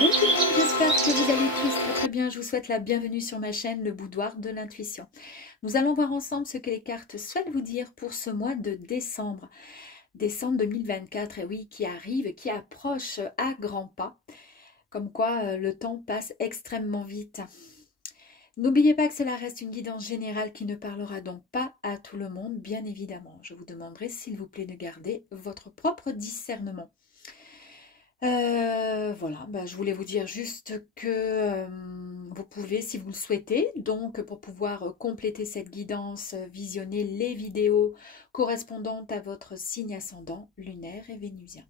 Hello tout le monde, j'espère que vous allez tous très très bien. Je vous souhaite la bienvenue sur ma chaîne, le Boudoir de l'Intuition. Nous allons voir ensemble ce que les cartes souhaitent vous dire pour ce mois de décembre. Décembre 2024, et oui, qui arrive, qui approche à grands pas. Comme quoi le temps passe extrêmement vite. N'oubliez pas que cela reste une guidance générale qui ne parlera donc pas à tout le monde, bien évidemment. Je vous demanderai s'il vous plaît de garder votre propre discernement. Voilà, je voulais vous dire juste que vous pouvez, si vous le souhaitez, donc pour pouvoir compléter cette guidance, visionner les vidéos correspondantes à votre signe ascendant, lunaire et vénusien.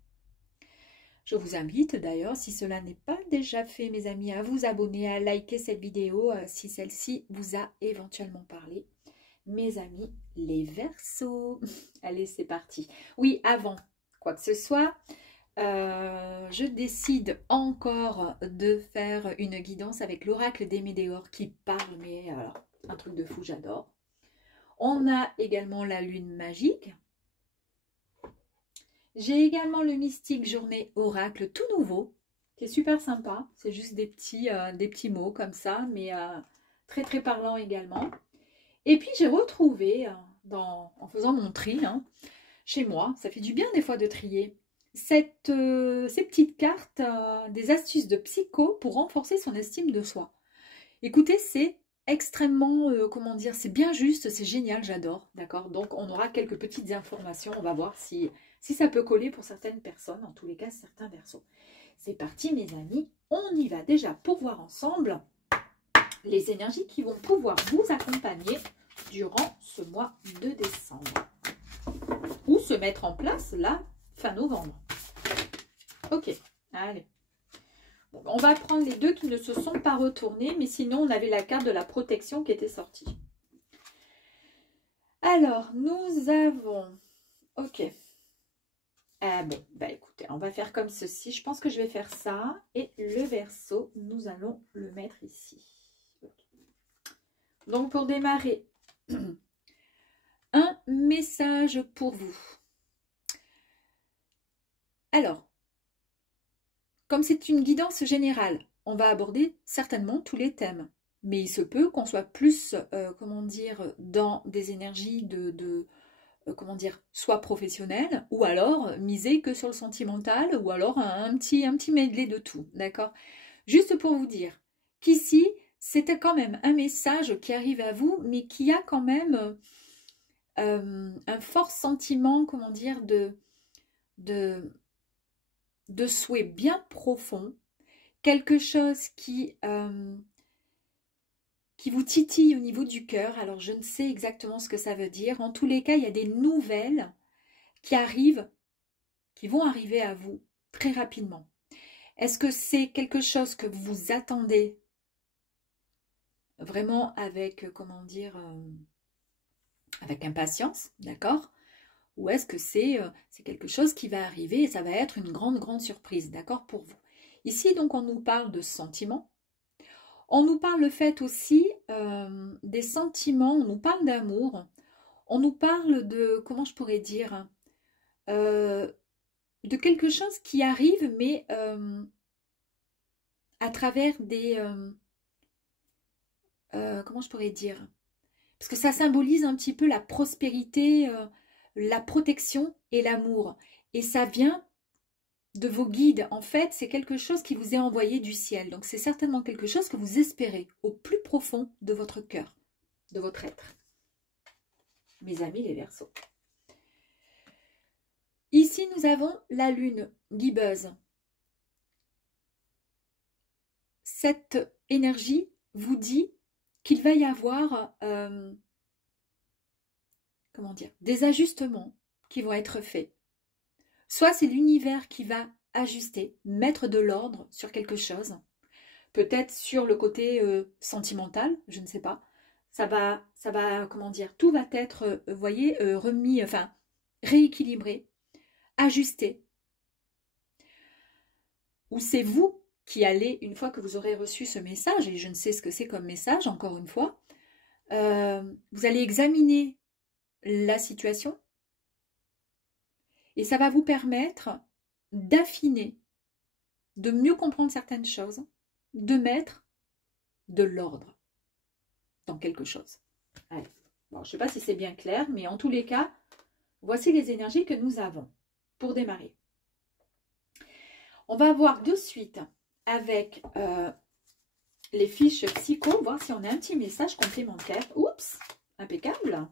Je vous invite d'ailleurs, si cela n'est pas déjà fait, mes amis, à vous abonner, à liker cette vidéo si celle-ci vous a éventuellement parlé. Mes amis, les Verseaux. Allez, c'est parti. Oui, avant quoi que ce soit, je décide encore de faire une guidance avec l'oracle des Météores qui parle, mais alors, un truc de fou, j'adore. On a également la lune magique. J'ai également le mystique journée oracle tout nouveau, qui est super sympa. C'est juste des petits mots comme ça, mais très très parlant également. Et puis j'ai retrouvé, en faisant mon tri, chez moi, ça fait du bien des fois de trier, ces petites cartes, des astuces de psycho pour renforcer son estime de soi. Écoutez, c'est extrêmement, comment dire, c'est bien juste, c'est génial, j'adore, d'accord? Donc on aura quelques petites informations, on va voir si ça peut coller pour certaines personnes, en tous les cas certains Verseaux. C'est parti mes amis, on y va déjà pour voir ensemble les énergies qui vont pouvoir vous accompagner durant ce mois de décembre. Ou se mettre en place là, fin novembre. Ok, allez. Bon, on va prendre les deux qui ne se sont pas retournés, mais sinon on avait la carte de la protection qui était sortie. Alors, nous avons... Ok. Ah bon, écoutez, on va faire comme ceci. Je pense que je vais faire ça. Et le Verseau, nous allons le mettre ici. Okay. Donc pour démarrer, un message pour vous. Alors, comme c'est une guidance générale, on va aborder certainement tous les thèmes. Mais il se peut qu'on soit plus, comment dire, dans des énergies comment dire, soit professionnelles, ou alors miser que sur le sentimental, ou alors un petit medley de tout, d'accord? Juste pour vous dire qu'ici, c'était quand même un message qui arrive à vous, mais qui a quand même un fort sentiment, comment dire, de souhait bien profond, quelque chose qui vous titille au niveau du cœur. Alors, je ne sais exactement ce que ça veut dire. En tous les cas, il y a des nouvelles qui arrivent, qui vont arriver à vous très rapidement. Est-ce que c'est quelque chose que vous attendez vraiment avec, comment dire, avec impatience, d'accord? Ou est-ce que c'est quelque chose qui va arriver et ça va être une grande surprise, d'accord, pour vous? Ici, donc, on nous parle de sentiments. On nous parle le fait aussi des sentiments, on nous parle d'amour, on nous parle de, comment je pourrais dire, de quelque chose qui arrive, mais à travers des... comment je pourrais dire? Parce que ça symbolise un petit peu la prospérité, la protection et l'amour. Et ça vient de vos guides. En fait, c'est quelque chose qui vous est envoyé du ciel. Donc, c'est certainement quelque chose que vous espérez au plus profond de votre cœur, de votre être. Mes amis les Verseaux. Ici, nous avons la lune guibeuse. Cette énergie vous dit qu'il va y avoir comment dire, des ajustements qui vont être faits. Soit c'est l'univers qui va ajuster, mettre de l'ordre sur quelque chose, peut-être sur le côté sentimental, je ne sais pas. Ça va, comment dire, tout va être, vous voyez, remis, enfin, rééquilibré, ajusté. Ou c'est vous qui allez, une fois que vous aurez reçu ce message, et je ne sais ce que c'est comme message, encore une fois, vous allez examiner la situation et ça va vous permettre d'affiner de mieux comprendre certaines choses, de mettre de l'ordre dans quelque chose. Allez. Bon, je ne sais pas si c'est bien clair, mais en tous les cas, voici les énergies que nous avons pour démarrer. On va voir de suite avec les fiches psycho, voir si on a un petit message complémentaire. Oups, impeccable.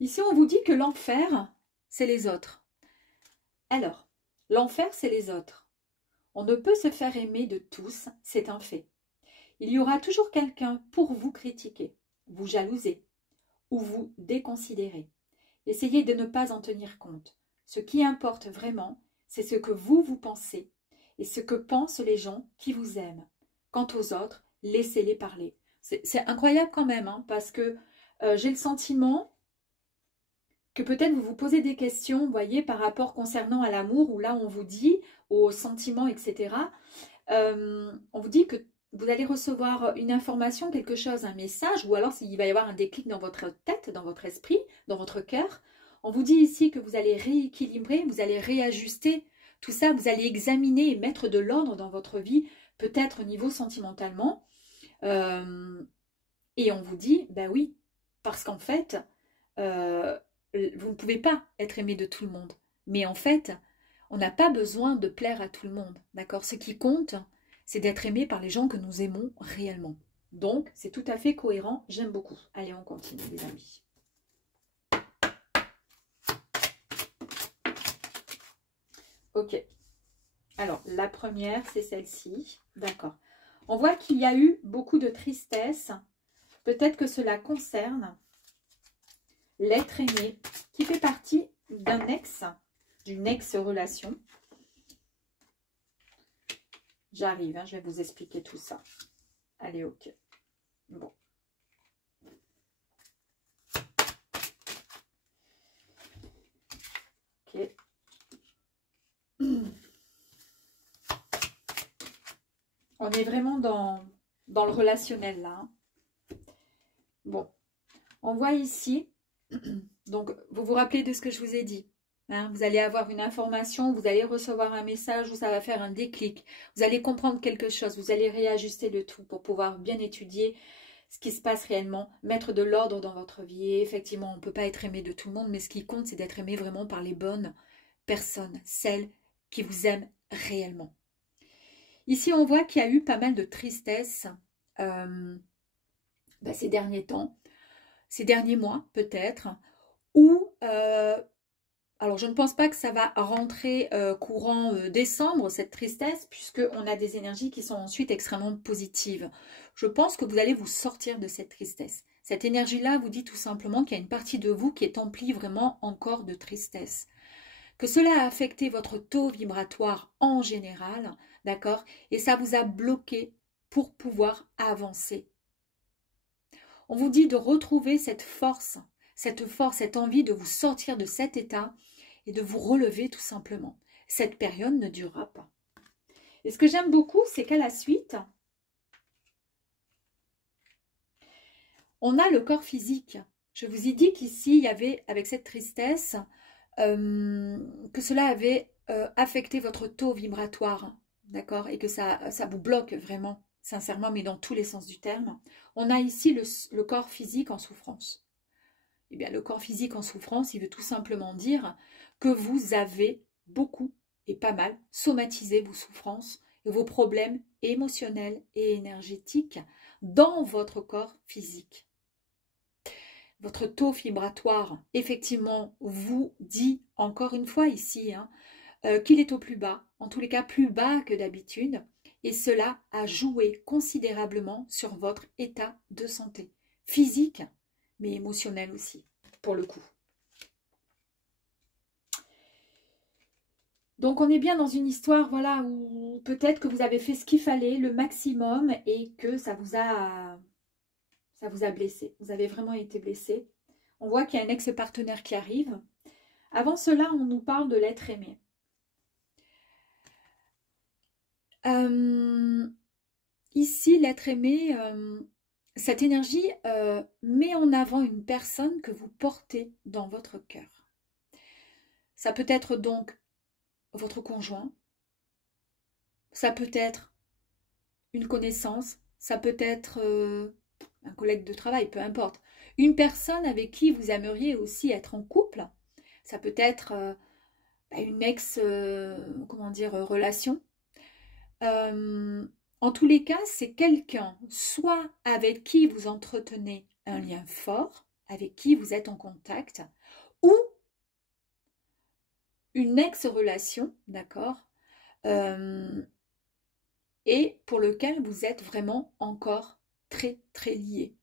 Ici, on vous dit que l'enfer, c'est les autres. Alors, l'enfer, c'est les autres. On ne peut se faire aimer de tous, c'est un fait. Il y aura toujours quelqu'un pour vous critiquer, vous jalouser ou vous déconsidérer. Essayez de ne pas en tenir compte. Ce qui importe vraiment, c'est ce que vous pensez et ce que pensent les gens qui vous aiment. Quant aux autres, laissez-les parler. C'est incroyable quand même, hein, parce que j'ai le sentiment que peut-être vous vous posez des questions, vous voyez, par rapport concernant à l'amour, où là on vous dit, aux sentiments, etc. On vous dit que vous allez recevoir une information, quelque chose, un message, ou alors il va y avoir un déclic dans votre tête, dans votre esprit, dans votre cœur. On vous dit ici que vous allez rééquilibrer, vous allez réajuster tout ça, vous allez examiner et mettre de l'ordre dans votre vie, peut-être au niveau sentimentalement. Et on vous dit, ben oui, parce qu'en fait, vous ne pouvez pas être aimé de tout le monde. Mais en fait, on n'a pas besoin de plaire à tout le monde, d'accord? Ce qui compte, c'est d'être aimé par les gens que nous aimons réellement. Donc, c'est tout à fait cohérent, j'aime beaucoup. Allez, on continue, les amis. Ok. Alors, la première, c'est celle-ci. D'accord. On voit qu'il y a eu beaucoup de tristesse. Peut-être que cela concerne l'être aimé qui fait partie d'un ex, d'une ex-relation. J'arrive, hein, je vais vous expliquer tout ça. Allez, ok. Bon. Ok. On est vraiment dans le relationnel, là. Hein. Bon. On voit ici, donc vous vous rappelez de ce que je vous ai dit. Hein, vous allez avoir une information, vous allez recevoir un message où ça va faire un déclic. Vous allez comprendre quelque chose, vous allez réajuster le tout pour pouvoir bien étudier ce qui se passe réellement, mettre de l'ordre dans votre vie. Et effectivement, on ne peut pas être aimé de tout le monde, mais ce qui compte, c'est d'être aimé vraiment par les bonnes personnes, celles qui vous aiment réellement. Ici, on voit qu'il y a eu pas mal de tristesse ces derniers temps, ces derniers mois peut-être, ou... alors, je ne pense pas que ça va rentrer courant décembre, cette tristesse, puisqu'on a des énergies qui sont ensuite extrêmement positives. Je pense que vous allez vous sortir de cette tristesse. Cette énergie-là vous dit tout simplement qu'il y a une partie de vous qui est emplie vraiment encore de tristesse. Que cela a affecté votre taux vibratoire en général, d'accord? Et ça vous a bloqué pour pouvoir avancer. On vous dit de retrouver cette force, cette envie de vous sortir de cet état et de vous relever tout simplement. Cette période ne durera pas. Et ce que j'aime beaucoup, c'est qu'à la suite, on a le corps physique. Je vous ai dit qu'ici, il y avait, avec cette tristesse, que cela avait affecté votre taux vibratoire, d'accord? Et que ça vous bloque vraiment, sincèrement, mais dans tous les sens du terme. On a ici le corps physique en souffrance. Eh bien, le corps physique en souffrance, il veut tout simplement dire que vous avez beaucoup et pas mal somatisé vos souffrances et vos problèmes émotionnels et énergétiques dans votre corps physique. Votre taux vibratoire, effectivement, vous dit encore une fois ici qu'il est au plus bas, en tous les cas plus bas que d'habitude, et cela a joué considérablement sur votre état de santé physique, mais émotionnel aussi, pour le coup. Donc, on est bien dans une histoire, voilà, où peut-être que vous avez fait ce qu'il fallait, le maximum, et que ça vous a blessé. Vous avez vraiment été blessé. On voit qu'il y a un ex-partenaire qui arrive. Avant cela, on nous parle de l'être aimé. Ici, l'être aimé, cette énergie met en avant une personne que vous portez dans votre cœur. Ça peut être donc votre conjoint, ça peut être une connaissance, ça peut être un collègue de travail, peu importe. Une personne avec qui vous aimeriez aussi être en couple, ça peut être une comment dire, relation. En tous les cas, c'est quelqu'un, soit avec qui vous entretenez un lien fort, avec qui vous êtes en contact, ou une ex-relation, d'accord, et pour lequel vous êtes vraiment encore très, très liés.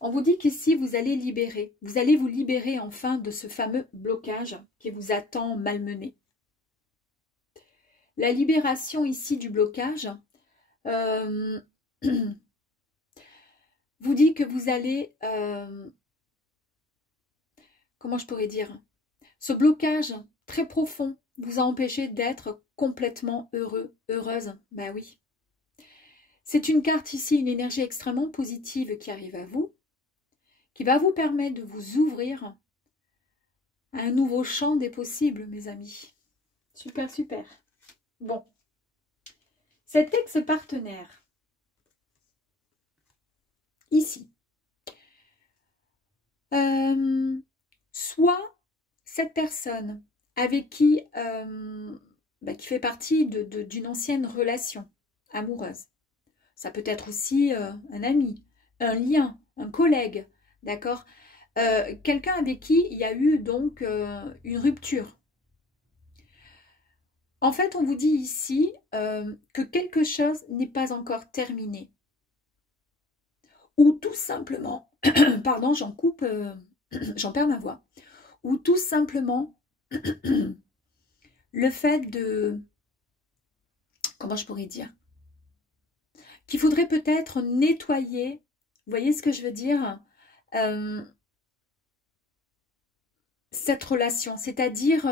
On vous dit qu'ici, vous allez vous libérer enfin de ce fameux blocage qui vous a tant malmené. La libération ici du blocage vous dit que vous allez, comment je pourrais dire, ce blocage très profond vous a empêché d'être complètement heureux, heureuse. Ben oui. C'est une carte ici, une énergie extrêmement positive qui arrive à vous, qui va vous permettre de vous ouvrir à un nouveau champ des possibles, mes amis. Super, super. Bon. Cet ex-partenaire, ici, soit cette personne avec qui fait partie d'une ancienne relation amoureuse. Ça peut être aussi un ami, un lien, un collègue, d'accord, quelqu'un avec qui il y a eu donc une rupture. En fait, on vous dit ici que quelque chose n'est pas encore terminé. Ou tout simplement, pardon, j'en coupe, j'en perds ma voix. Ou tout simplement, le fait de, comment je pourrais dire, qu'il faudrait peut-être nettoyer, vous voyez ce que je veux dire, cette relation, c'est-à-dire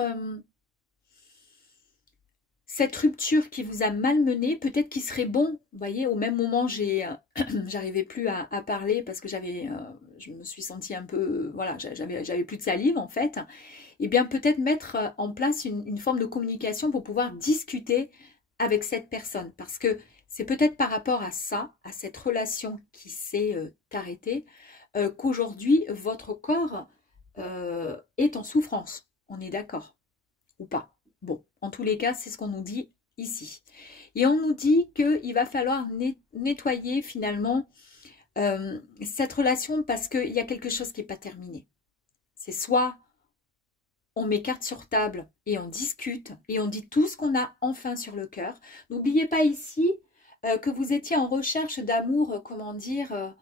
cette rupture qui vous a malmené, peut-être qu'il serait bon, vous voyez, au même moment, j'arrivais plus à parler parce que je me suis sentie un peu, voilà, j'avais plus de salive en fait, et bien peut-être mettre en place une forme de communication pour pouvoir discuter avec cette personne, parce que c'est peut-être par rapport à ça, à cette relation qui s'est arrêtée, qu'aujourd'hui, votre corps est en souffrance, on est d'accord, ou pas? Bon, en tous les cas, c'est ce qu'on nous dit ici. Et on nous dit qu'il va falloir nettoyer finalement cette relation parce qu'il y a quelque chose qui n'est pas terminé. C'est soit on met carte sur table et on discute et on dit tout ce qu'on a enfin sur le cœur. N'oubliez pas ici que vous étiez en recherche d'amour, comment dire,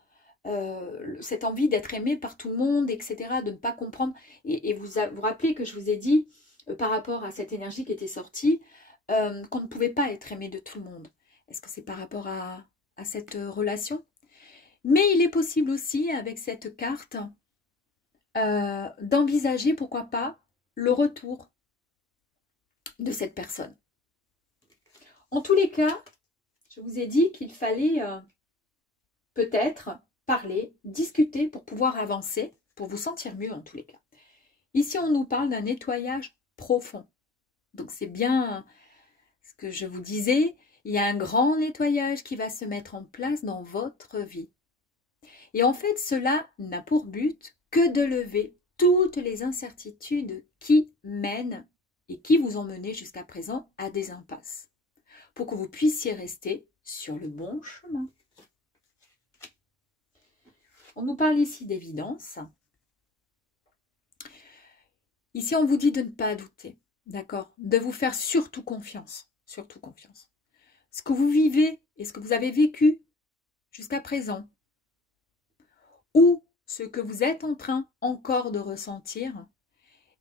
cette envie d'être aimé par tout le monde, etc., de ne pas comprendre. Et vous rappelez que je vous ai dit, par rapport à cette énergie qui était sortie, qu'on ne pouvait pas être aimé de tout le monde. Est-ce que c'est par rapport à cette relation? Mais il est possible aussi, avec cette carte, d'envisager, pourquoi pas, le retour de cette personne. En tous les cas, je vous ai dit qu'il fallait peut-être parler, discuter pour pouvoir avancer, pour vous sentir mieux en tous les cas. Ici, on nous parle d'un nettoyage profond. Donc, c'est bien ce que je vous disais, il y a un grand nettoyage qui va se mettre en place dans votre vie. Et en fait, cela n'a pour but que de lever toutes les incertitudes qui mènent et qui vous ont mené jusqu'à présent à des impasses, pour que vous puissiez rester sur le bon chemin. On nous parle ici d'évidence. Ici, on vous dit de ne pas douter, d'accord? De vous faire surtout confiance, surtout confiance. Ce que vous vivez et ce que vous avez vécu jusqu'à présent, ou ce que vous êtes en train encore de ressentir,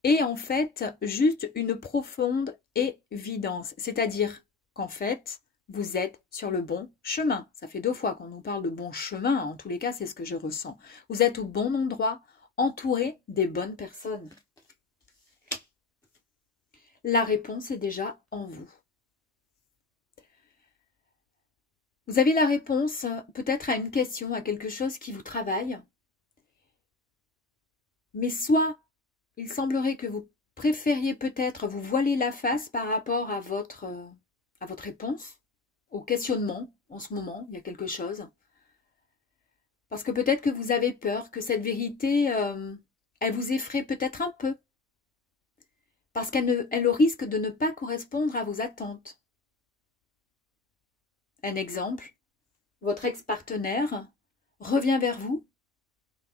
est en fait juste une profonde évidence. C'est-à-dire qu'en fait, vous êtes sur le bon chemin. Ça fait 2 fois qu'on nous parle de bon chemin. En tous les cas, c'est ce que je ressens. Vous êtes au bon endroit, entouré des bonnes personnes. La réponse est déjà en vous. Vous avez la réponse peut-être à une question, à quelque chose qui vous travaille. Mais soit il semblerait que vous préfériez peut-être vous voiler la face par rapport à votre réponse, au questionnement en ce moment, il y a quelque chose. Parce que peut-être que vous avez peur que cette vérité, elle vous effraie peut-être un peu. Parce elle risque de ne pas correspondre à vos attentes. Un exemple, votre ex-partenaire revient vers vous.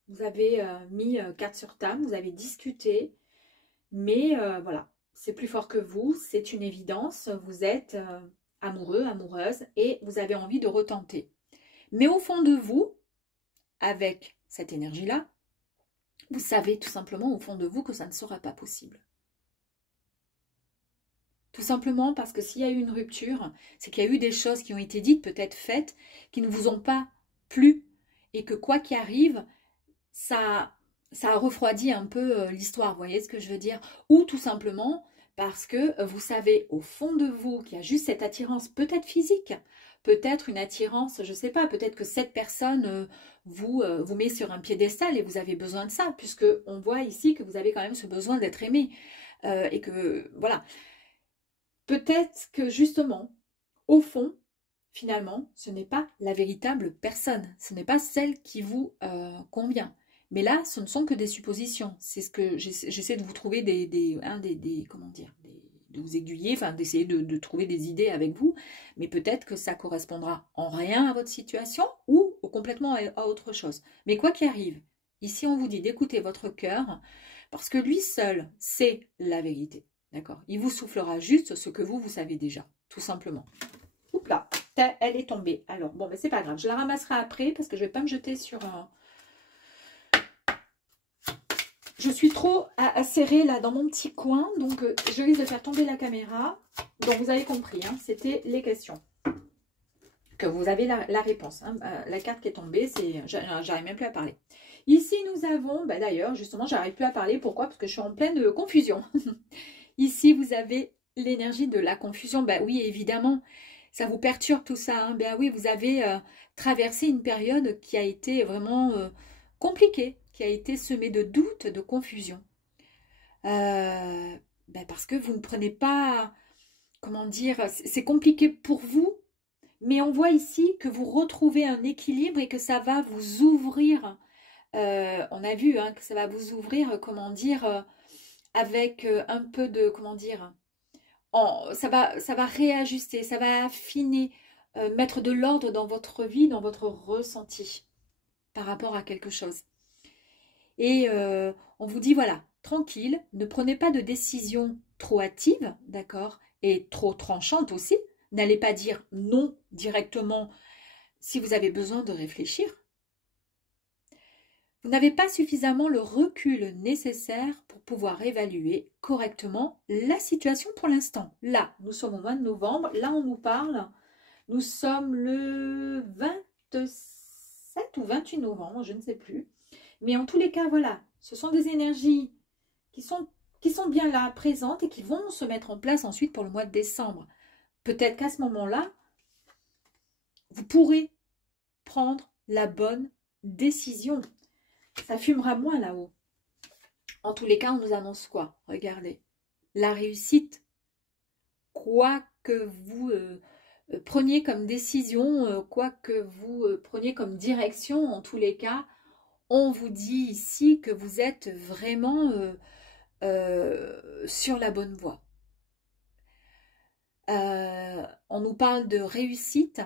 Vous avez mis carte sur table, vous avez discuté, mais voilà, c'est plus fort que vous, c'est une évidence. Vous êtes amoureux, amoureuse, et vous avez envie de retenter. Mais au fond de vous, avec cette énergie-là, vous savez tout simplement au fond de vous que ça ne sera pas possible. Tout simplement parce que s'il y a eu une rupture, c'est qu'il y a eu des choses qui ont été dites, peut-être faites, qui ne vous ont pas plu. Et que quoi qu'il arrive, ça a refroidi un peu l'histoire, vous voyez ce que je veux dire? Ou tout simplement parce que vous savez au fond de vous qu'il y a juste cette attirance, peut-être physique, peut-être une attirance, je ne sais pas, peut-être que cette personne vous met sur un piédestal et vous avez besoin de ça, puisque on voit ici que vous avez quand même ce besoin d'être aimé. Et que, voilà. Peut-être que justement, au fond, finalement, ce n'est pas la véritable personne. Ce n'est pas celle qui vous convient. Mais là, ce ne sont que des suppositions. C'est ce que j'essaie de vous trouver comment dire, de vous aiguiller, enfin d'essayer de trouver des idées avec vous. Mais peut-être que ça correspondra en rien à votre situation ou complètement à autre chose. Mais quoi qu'il arrive, ici on vous dit d'écouter votre cœur parce que lui seul, c'est la vérité. D'accord? Il vous soufflera juste ce que vous savez déjà, tout simplement. Oups là, elle est tombée. Alors, bon, mais c'est pas grave. Je la ramasserai après parce que je vais pas me jeter sur un... Je suis trop serrée là dans mon petit coin, donc je risque de faire tomber la caméra. Donc, vous avez compris, hein, c'était les questions. Que vous avez la réponse. Hein. La carte qui est tombée, c'est... J'arrive même plus à parler. Ici, nous avons... Bah, d'ailleurs, justement, j'arrive plus à parler. Pourquoi? Parce que je suis en pleine confusion. Ici, vous avez l'énergie de la confusion. Ben oui, évidemment, ça vous perturbe tout ça. Hein. Ben oui, vous avez traversé une période qui a été vraiment compliquée, qui a été semée de doutes, de confusion. Ben parce que vous ne prenez pas, comment dire, c'est compliqué pour vous, mais on voit ici que vous retrouvez un équilibre et que ça va vous ouvrir. On a vu hein, que ça va vous ouvrir, comment dire... avec un peu de, comment dire, ça va réajuster, ça va affiner, mettre de l'ordre dans votre vie, dans votre ressenti par rapport à quelque chose. Et on vous dit, voilà, tranquille, ne prenez pas de décision trop hâtive, d'accord, et trop tranchante aussi. N'allez pas dire non directement si vous avez besoin de réfléchir. Vous n'avez pas suffisamment le recul nécessaire pour pouvoir évaluer correctement la situation pour l'instant. Là, nous sommes au mois de novembre. Là, on nous parle. Nous sommes le 27 ou 28 novembre, je ne sais plus. Mais en tous les cas, voilà, ce sont des énergies qui sont bien là, présentes et qui vont se mettre en place ensuite pour le mois de décembre. Peut-être qu'à ce moment-là, vous pourrez prendre la bonne décision. Ça fumera moins là-haut. En tous les cas, on nous annonce quoi? Regardez. La réussite. Quoi que vous preniez comme décision, quoi que vous preniez comme direction, en tous les cas, on vous dit ici que vous êtes vraiment sur la bonne voie. On nous parle de réussite.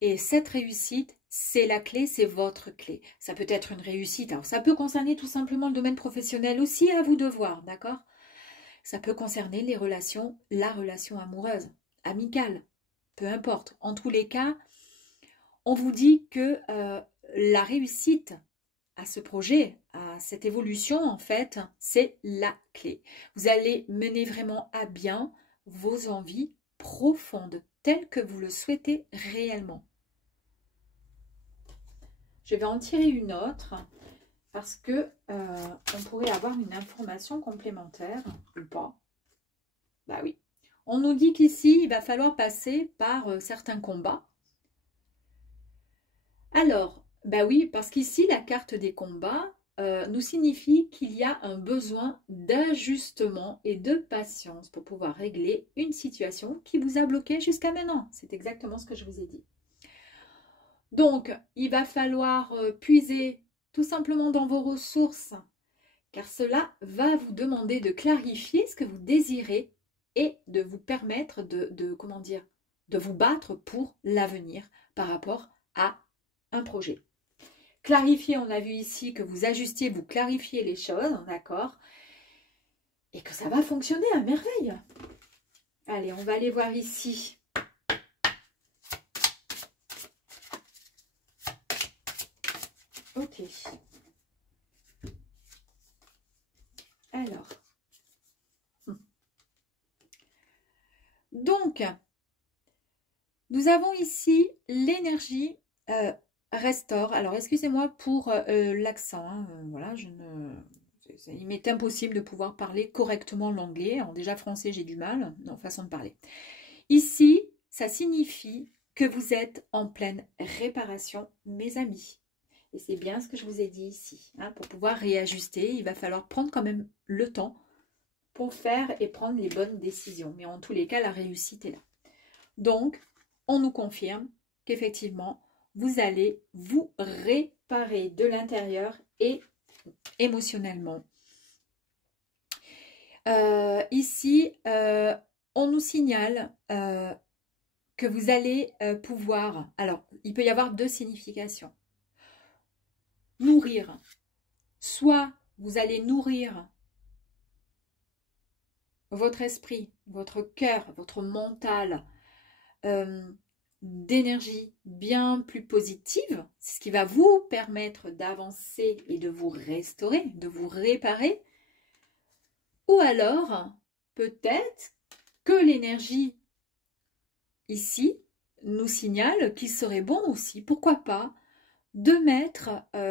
Et cette réussite, c'est la clé, c'est votre clé. Ça peut être une réussite. Alors, ça peut concerner tout simplement le domaine professionnel aussi, à vous de voir, d'accord? Ça peut concerner les relations, la relation amoureuse, amicale, peu importe. En tous les cas, on vous dit que la réussite à ce projet, à cette évolution, en fait, c'est la clé. Vous allez mener vraiment à bien vos envies profondes, telles que vous le souhaitez réellement. Je vais en tirer une autre parce que on pourrait avoir une information complémentaire ou pas. Bah oui. On nous dit qu'ici, il va falloir passer par certains combats. Alors, bah oui, parce qu'ici, la carte des combats, nous signifie qu'il y a un besoin d'ajustement et de patience pour pouvoir régler une situation qui vous a bloqué jusqu'à maintenant. C'est exactement ce que je vous ai dit. Donc, il va falloir puiser tout simplement dans vos ressources, car cela va vous demander de clarifier ce que vous désirez et de vous permettre comment dire, de vous battre pour l'avenir par rapport à un projet. Clarifier, on a vu ici que vous ajustiez, vous clarifiez les choses, d'accord? Et que ça va fonctionner à merveille. Allez, on va aller voir ici. Ok. Alors. Donc, nous avons ici l'énergie restaure. Alors, excusez-moi pour l'accent. Hein, voilà, il m'est impossible de pouvoir parler correctement l'anglais. Alors, déjà, français, j'ai du mal. Non, façon de parler. Ici, ça signifie que vous êtes en pleine réparation, mes amis. Et c'est bien ce que je vous ai dit ici. Hein, pour pouvoir réajuster, il va falloir prendre quand même le temps pour faire et prendre les bonnes décisions. Mais en tous les cas, la réussite est là. Donc, on nous confirme qu'effectivement, vous allez vous réparer de l'intérieur et émotionnellement. Ici, on nous signale que vous allez pouvoir... Alors, il peut y avoir deux significations. Nourrir. Soit vous allez nourrir votre esprit, votre cœur, votre mental d'énergie bien plus positive. C'est ce qui va vous permettre d'avancer et de vous restaurer, de vous réparer. Ou alors, peut-être que l'énergie ici nous signale qu'il serait bon aussi, pourquoi pas, de mettre,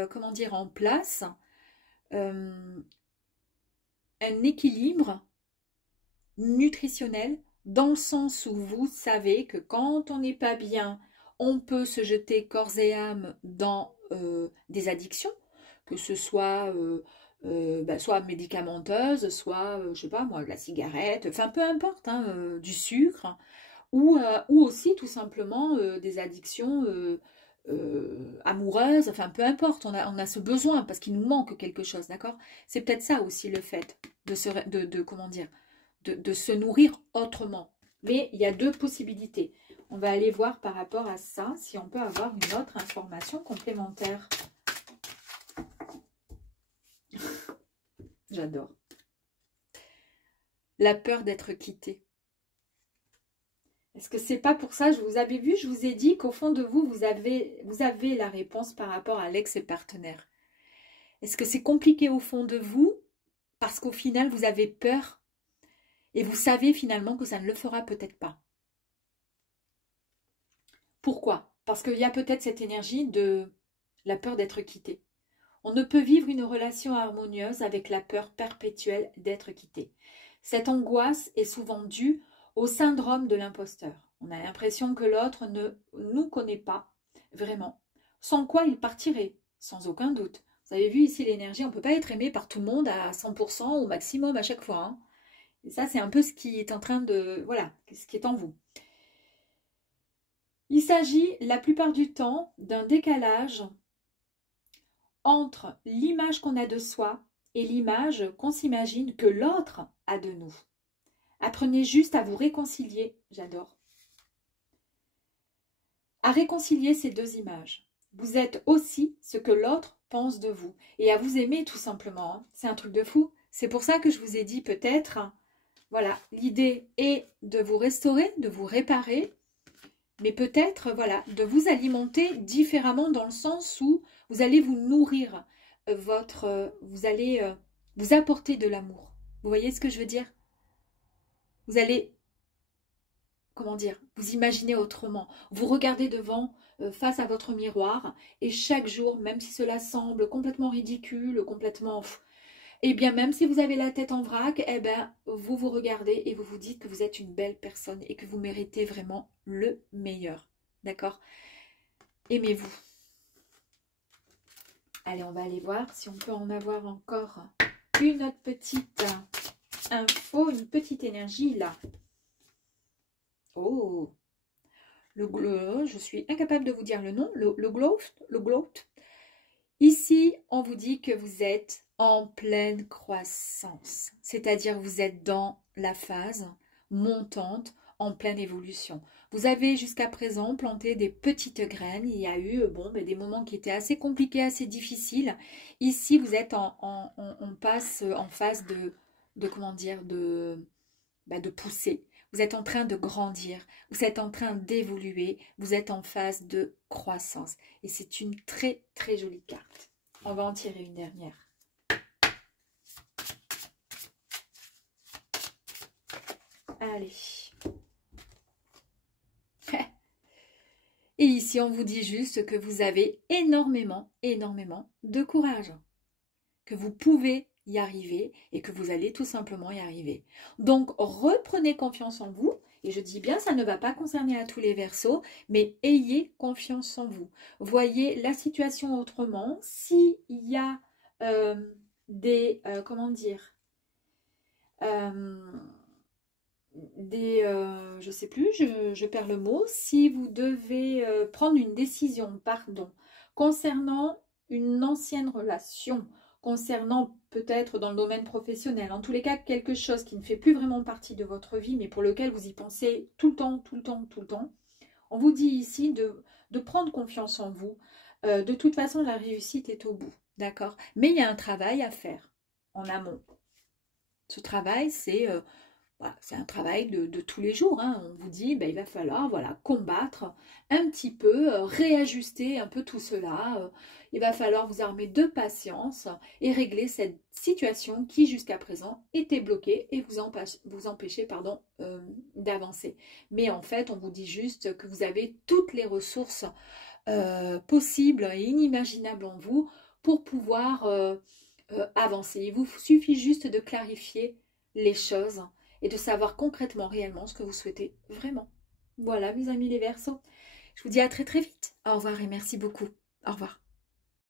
comment dire, en place un équilibre nutritionnel, dans le sens où vous savez que quand on n'est pas bien, on peut se jeter corps et âme dans des addictions, que ce soit soit médicamenteuse, soit, je sais pas moi, de la cigarette, enfin peu importe, hein, du sucre, ou aussi tout simplement des addictions amoureuses, enfin peu importe, on a ce besoin parce qu'il nous manque quelque chose, d'accord? C'est peut-être ça aussi le fait comment dire, de se nourrir autrement. Mais il y a deux possibilités. On va aller voir par rapport à ça si on peut avoir une autre information complémentaire. J'adore. La peur d'être quitté. Est-ce que c'est pas pour ça, je vous avais vu, je vous ai dit qu'au fond de vous, vous avez la réponse par rapport à l'ex-partenaire. Est-ce que c'est compliqué au fond de vous parce qu'au final, vous avez peur et vous savez finalement que ça ne le fera peut-être pas? Pourquoi? Parce qu'il y a peut-être cette énergie de la peur d'être quitté. On ne peut vivre une relation harmonieuse avec la peur perpétuelle d'être quitté. Cette angoisse est souvent due au syndrome de l'imposteur. On a l'impression que l'autre ne nous connaît pas vraiment, sans quoi il partirait, sans aucun doute. Vous avez vu ici l'énergie, on ne peut pas être aimé par tout le monde à 100% au maximum à chaque fois. Hein. Et ça, c'est un peu ce qui est en train de... Voilà, ce qui est en vous. Il s'agit la plupart du temps d'un décalage entre l'image qu'on a de soi et l'image qu'on s'imagine que l'autre a de nous. Apprenez juste à vous réconcilier, j'adore, à réconcilier ces deux images. Vous êtes aussi ce que l'autre pense de vous et à vous aimer tout simplement. Hein. C'est un truc de fou. C'est pour ça que je vous ai dit peut-être, voilà, l'idée est de vous restaurer, de vous réparer, mais peut-être, voilà, de vous alimenter différemment dans le sens où vous allez vous nourrir, vous allez vous apporter de l'amour. Vous voyez ce que je veux dire? Vous allez, comment dire, vous imaginer autrement. Vous regardez devant, face à votre miroir, et chaque jour, même si cela semble complètement ridicule, complètement... Eh bien, même si vous avez la tête en vrac, eh bien, vous vous regardez et vous vous dites que vous êtes une belle personne et que vous méritez vraiment le meilleur. D'accord? Aimez-vous. Allez, on va aller voir si on peut en avoir encore une autre petite info, une petite énergie là. Oh, je suis incapable de vous dire le nom, le glow. Ici, on vous dit que vous êtes en pleine croissance, c'est-à-dire vous êtes dans la phase montante, en pleine évolution. Vous avez jusqu'à présent planté des petites graines. Il y a eu des moments qui étaient assez compliqués, assez difficiles. Ici, vous êtes on passe en phase de comment dire, de pousser. Vous êtes en train de grandir, vous êtes en train d'évoluer, vous êtes en phase de croissance. Et c'est une très très jolie carte. On va en tirer une dernière. Allez. Et ici, on vous dit juste que vous avez énormément de courage. Que vous pouvez y arriver et que vous allez tout simplement y arriver. Donc, reprenez confiance en vous. Et je dis bien, ça ne va pas concerner à tous les Verseaux, mais ayez confiance en vous. Voyez la situation autrement. S'il y a je sais plus, je perds le mot. Si vous devez prendre une décision, concernant une ancienne relation, concernant peut-être dans le domaine professionnel, en tous les cas quelque chose qui ne fait plus vraiment partie de votre vie, mais pour lequel vous y pensez tout le temps, on vous dit ici de prendre confiance en vous. De toute façon, la réussite est au bout, d'accord? Mais il y a un travail à faire en amont. Ce travail, c'est un travail de tous les jours. Hein. On vous dit, il va falloir combattre un petit peu, réajuster un peu tout cela. Il va falloir vous armer de patience et régler cette situation qui jusqu'à présent était bloquée et vous empêcher d'avancer. Mais en fait, on vous dit juste que vous avez toutes les ressources possibles et inimaginables en vous pour pouvoir avancer. Il vous suffit juste de clarifier les choses et de savoir concrètement, réellement ce que vous souhaitez vraiment. Voilà mes amis les Verseaux. Je vous dis à très très vite. Au revoir et merci beaucoup. Au revoir.